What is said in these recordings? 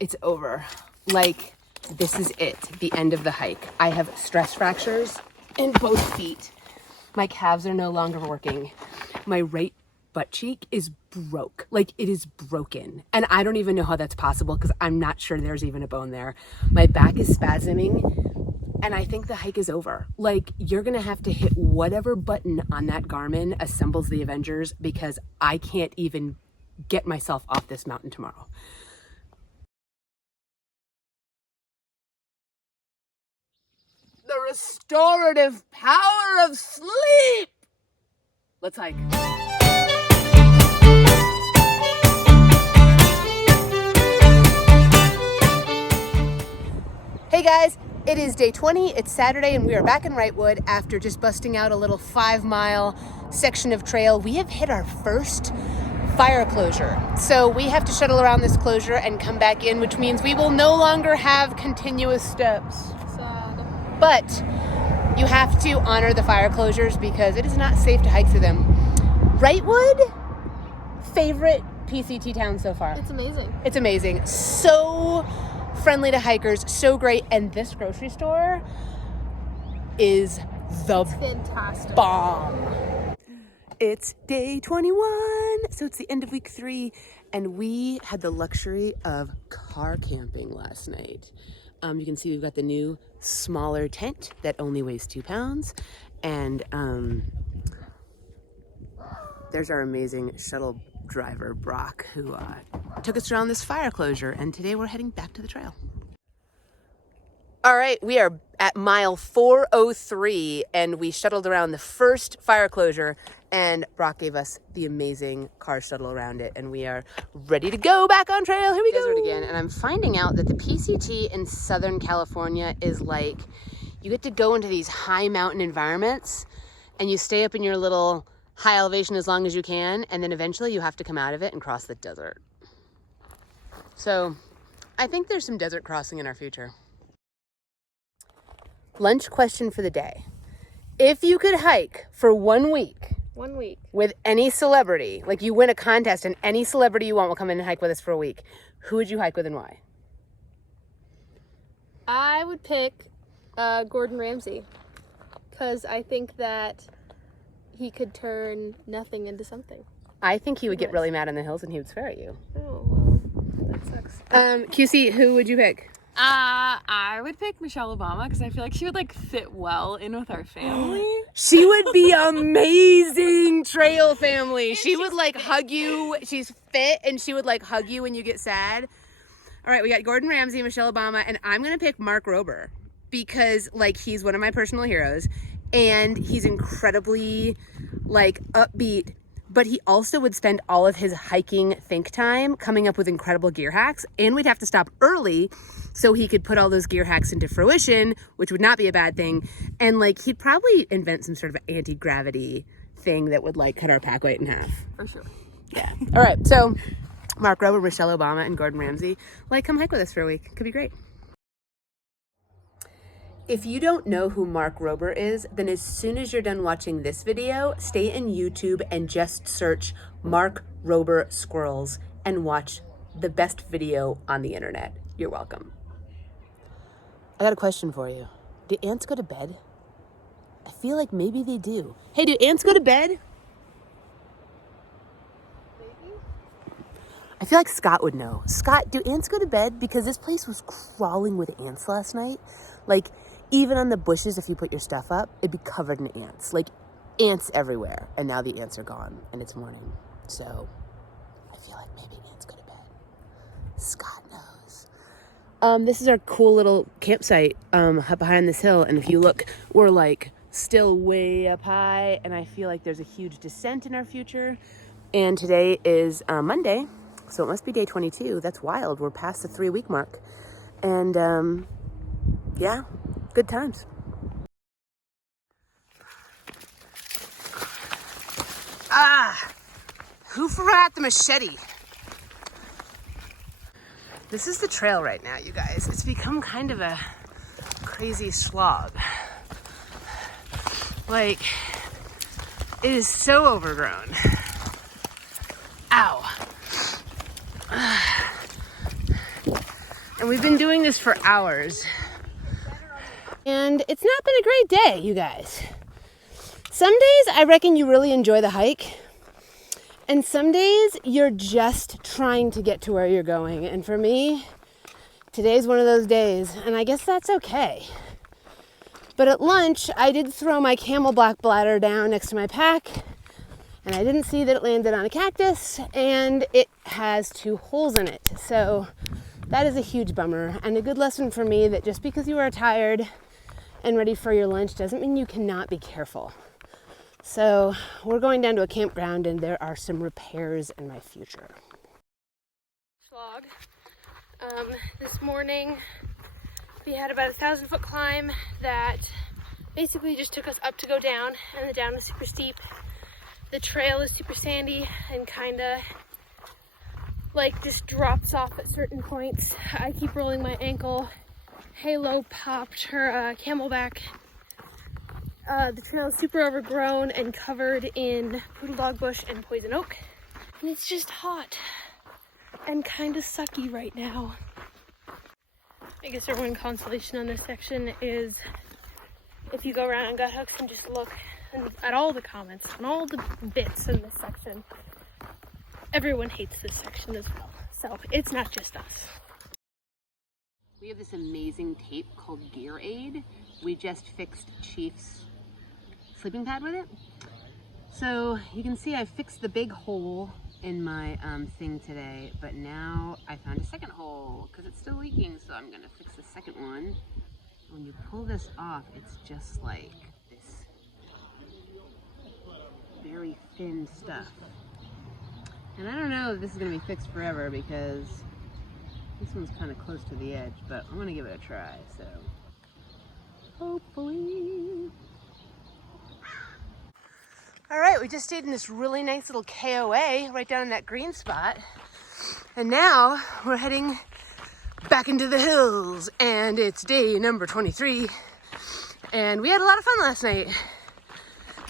It's over. Like, this is it, the end of the hike. I have stress fractures in both feet. My calves are no longer working. My right butt cheek is broke. Like, it is broken. And I don't even know how that's possible because I'm not sure there's even a bone there. My back is spasming and I think the hike is over. Like, you're gonna have to hit whatever button on that Garmin assembles the Avengers because I can't even get myself off this mountain tomorrow. The restorative power of sleep. Let's hike. Hey guys, it is day 20, it's Saturday, and we are back in Wrightwood after just busting out a little 5-mile section of trail. We have hit our first fire closure. So we have to shuttle around this closure and come back in, which means we will no longer have continuous steps. But you have to honor the fire closures because it is not safe to hike through them. Wrightwood, favorite PCT town so far. It's amazing. It's amazing. So friendly to hikers, so great. And this grocery store is the fantastic bomb. It's day 21, so it's the end of week 3, and we had the luxury of car camping last night. You can see we've got the new smaller tent that only weighs 2 pounds, and there's our amazing shuttle driver, Brock, who took us around this fire closure, and today we're heading back to the trail. All right, we are at mile 403, and we shuttled around the first fire closure, and Brock gave us the amazing car shuttle around it, and we are ready to go back on trail. Here we go. Desert again, and I'm finding out that the PCT in Southern California is like, you get to go into these high mountain environments, and you stay up in your little high elevation as long as you can, and then eventually you have to come out of it and cross the desert. So I think there's some desert crossing in our future. Lunch question for the day. If you could hike for 1 week. 1 week. With any celebrity, like you win a contest and any celebrity you want will come in and hike with us for a week, who would you hike with and why? I would pick Gordon Ramsay because I think that he could turn nothing into something. I think he would get really mad on the hills and he would swear at you. Oh, well, that sucks. QC, who would you pick? I would pick Michelle Obama because I feel like she would like fit well in with our family. She would be amazing trail family. She would like hug you. She's fit and she would like hug you when you get sad. All right, we got Gordon Ramsay, Michelle Obama, and I'm going to pick Mark Rober because like he's one of my personal heroes and he's incredibly like upbeat, but he also would spend all of his hiking think time coming up with incredible gear hacks, and we'd have to stop early so he could put all those gear hacks into fruition, which would not be a bad thing. And like he'd probably invent some sort of anti-gravity thing that would like cut our pack weight in half. For sure. Yeah. All right. So Mark Rober, Michelle Obama, and Gordon Ramsay, like come hike with us for a week. Could be great. If you don't know who Mark Rober is, then as soon as you're done watching this video, stay in YouTube and just search Mark Rober squirrels and watch the best video on the internet. You're welcome. I got a question for you. Do ants go to bed? I feel like maybe they do. Hey, do ants go to bed? Maybe. I feel like Scott would know. Scott, do ants go to bed? Because this place was crawling with ants last night. Like, even on the bushes, if you put your stuff up, it'd be covered in ants. Like, ants everywhere. And now the ants are gone, and it's morning. So, I feel like maybe ants go to bed. Scott knows. This is our cool little campsite up behind this hill. And if you look, we're, like, still way up high. And I feel like there's a huge descent in our future. And today is Monday, so it must be day 22. That's wild. We're past the 3-week mark. And, yeah. Good times. Who forgot the machete? This is the trail right now, you guys. It's become kind of a crazy slog. Like, it is so overgrown. Ow. And we've been doing this for hours. And it's not been a great day, you guys. Some days I reckon you really enjoy the hike. And some days you're just trying to get to where you're going. And for me, today's one of those days. And I guess that's okay. But at lunch, I did throw my Camelback bladder down next to my pack. And I didn't see that it landed on a cactus. And it has 2 holes in it. So that is a huge bummer. And a good lesson for me that just because you are tired and ready for your lunch doesn't mean you cannot be careful. So we're going down to a campground and there are some repairs in my future. Vlog. This morning we had about a 1,000-foot climb that basically just took us up to go down, and the down is super steep. The trail is super sandy and kinda like just drops off at certain points. I keep rolling my ankle. Halo popped her Camelback. The trail is super overgrown and covered in poodle dog bush and poison oak. And it's just hot and kind of sucky right now. I guess our one consolation on this section is if you go around on gut hooks and just look at all the comments and all the bits in this section, everyone hates this section as well. So it's not just us. We have this amazing tape called Gear Aid. We just fixed Chief's sleeping pad with it. So you can see I fixed the big hole in my thing today, but now I found a second hole because it's still leaking, so I'm gonna fix the second one. When you pull this off, it's just like this very thin stuff. And I don't know if this is gonna be fixed forever because this one's kind of close to the edge, but I'm gonna give it a try, so hopefully. All right, we just stayed in this really nice little KOA right down in that green spot. And now we're heading back into the hills, and it's day number 23. And we had a lot of fun last night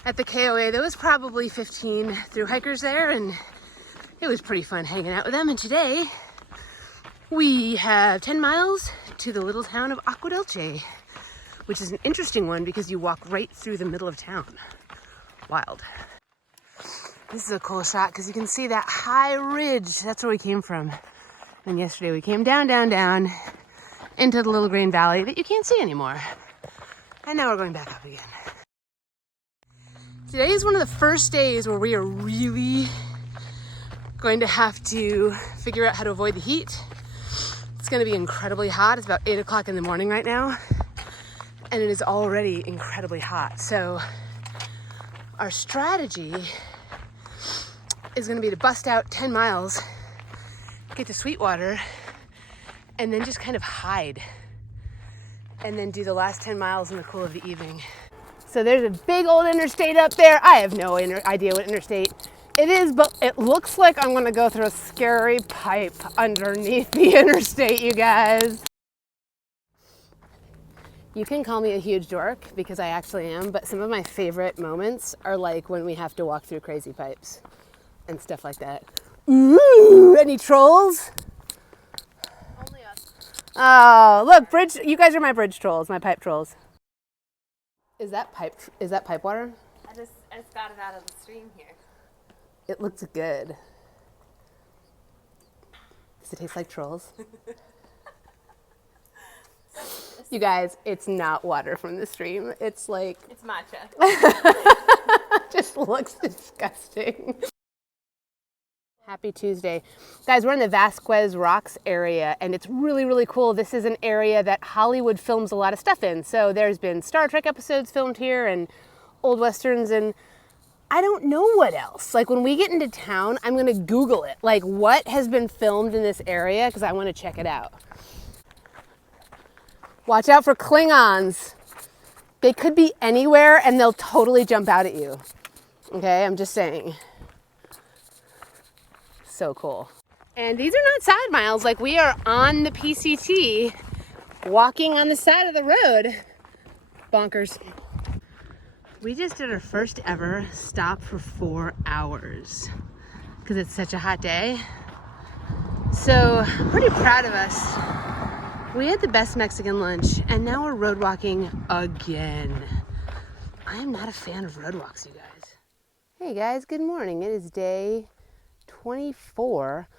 at the KOA. There was probably 15 thru hikers there, and it was pretty fun hanging out with them. And today we have 10 miles to the little town of Aqua Dulce, which is an interesting one because you walk right through the middle of town. Wild. This is a cool shot because you can see that high ridge. That's where we came from. And yesterday we came down, down, down into the little green valley that you can't see anymore. And now we're going back up again. Today is one of the first days where we are really going to have to figure out how to avoid the heat. It's going to be incredibly hot. It's about 8 o'clock in the morning right now. And it is already incredibly hot. So our strategy is going to be to bust out 10 miles, get to Sweetwater, and then just kind of hide. And then do the last 10 miles in the cool of the evening. So there's a big old interstate up there. I have no idea what interstate it is, but it looks like I'm going to go through a scary pipe underneath the interstate, you guys. You can call me a huge dork because I actually am, but some of my favorite moments are like when we have to walk through crazy pipes and stuff like that. Ooh, any trolls? Only us. Oh, look, bridge. You guys are my bridge trolls, my pipe trolls. Is that pipe water? I just got it out of the stream here. It looks good. Does it taste like trolls? You guys, it's not water from the stream. It's like... It's matcha. just looks disgusting. Happy Tuesday. Guys, we're in the Vasquez Rocks area, and it's really, really cool. This is an area that Hollywood films a lot of stuff in. So there's been Star Trek episodes filmed here and old Westerns, and I don't know what else. Like when we get into town, I'm gonna Google it. Like what has been filmed in this area, because I wanna check it out. Watch out for Klingons. They could be anywhere and they'll totally jump out at you. Okay, I'm just saying. So cool. And these are not side miles, like we are on the PCT, walking on the side of the road. Bonkers. We just did our first ever stop for 4 hours because it's such a hot day. So I'm pretty proud of us We had the best Mexican lunch, and now we're road walking again. I am not a fan of road walks, you guys. Hey guys, good morning. It is day 24,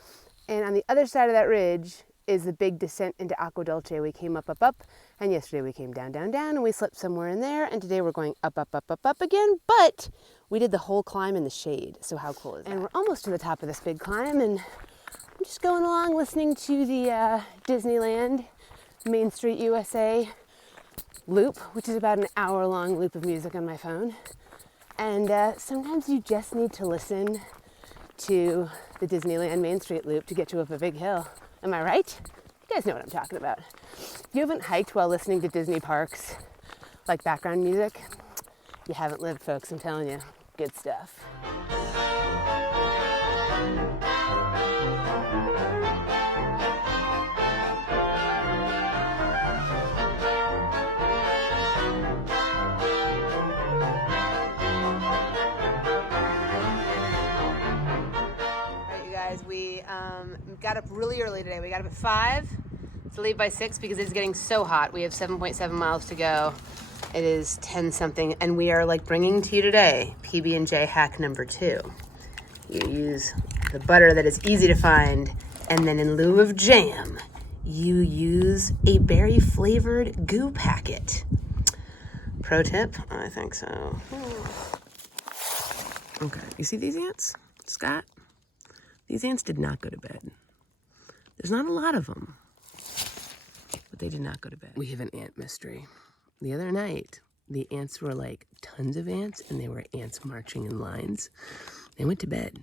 and on the other side of that ridge is the big descent into Aqua Dulce. We came up, and yesterday we came down, and we slept somewhere in there, and today we're going up again, but we did the whole climb in the shade, so how cool is that? And we're almost to the top of this big climb, and I'm just going along listening to the Disneyland Main Street USA loop, which is about an hour-long loop of music on my phone. And sometimes you just need to listen to the Disneyland Main Street loop to get you up a big hill. Am I right? You guys know what I'm talking about. If you haven't hiked while listening to Disney parks, like background music, you haven't lived, folks, I'm telling you. Good stuff. We got up really early today. We got up at 5 to leave by 6 because it's getting so hot. We have 7.7 miles to go. It is 10 something, and we are like bringing to you today PB&J Hack number 2. You use the butter that is easy to find, and then in lieu of jam, you use a berry flavored goo packet. Pro tip? I think so. Okay, you see these ants, Scott? These ants did not go to bed. There's not a lot of them, but they did not go to bed. We have an ant mystery. The other night, the ants were like tons of ants, and they were ants marching in lines. They went to bed.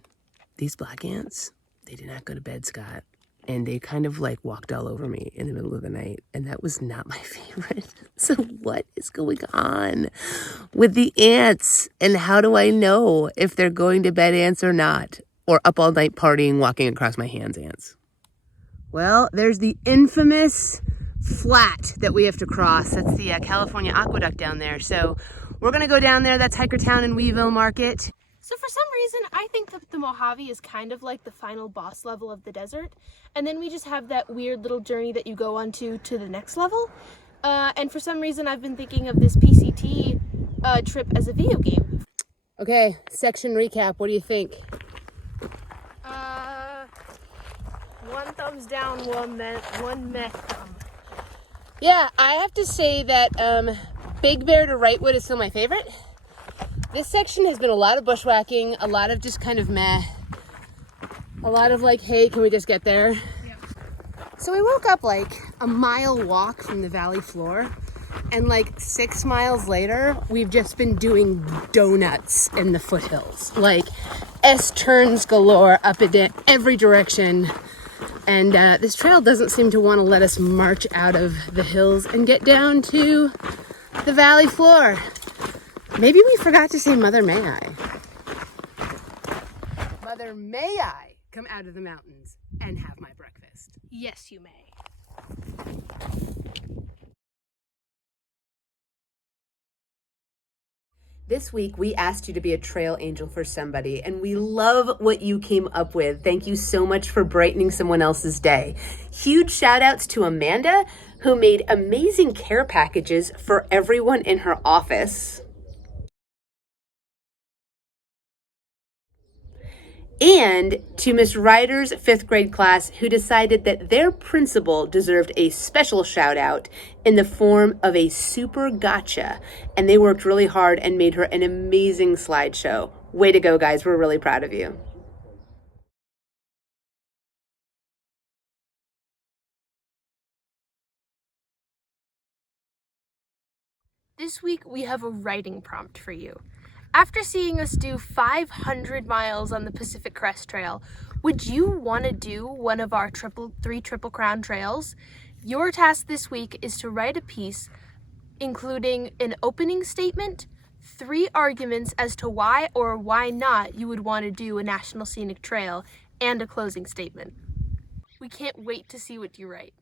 These black ants, they did not go to bed, Scott. And they kind of like walked all over me in the middle of the night, and that was not my favorite. So what is going on with the ants, and how do I know if they're going to bed ants or not? Or up all night partying, walking across my hands ants? Well, there's the infamous flat that we have to cross. That's the California Aqueduct down there. So we're gonna go down there. That's Hikertown and Weeville Market. So for some reason, I think that the Mojave is kind of like the final boss level of the desert. And then we just have that weird little journey that you go on to the next level. And for some reason, I've been thinking of this PCT trip as a video game. Okay, section recap. What do you think? One thumbs down, one meh thumb. Yeah, I have to say that Big Bear to Wrightwood is still my favorite. This section has been a lot of bushwhacking, a lot of just kind of meh, a lot of like, hey, can we just get there? Yep. So we woke up like a mile walk from the valley floor, and like 6 miles later, we've just been doing donuts in the foothills. Like S-turns galore up in every direction. And this trail doesn't seem to want to let us march out of the hills and get down to the valley floor. Maybe we forgot to say, Mother, may I? Mother, may I come out of the mountains and have my breakfast? Yes, you may. This week, we asked you to be a trail angel for somebody, and we love what you came up with. Thank you so much for brightening someone else's day. Huge shout outs to Amanda, who made amazing care packages for everyone in her office. And to Miss Ryder's 5th grade class, who decided that their principal deserved a special shout out in the form of a super gotcha. And they worked really hard and made her an amazing slideshow. Way to go, guys. We're really proud of you. This week we have a writing prompt for you. After seeing us do 500 miles on the Pacific Crest Trail, would you want to do one of our three Triple Crown trails? Your task this week is to write a piece including an opening statement, 3 arguments as to why or why not you would want to do a National Scenic Trail, and a closing statement. We can't wait to see what you write.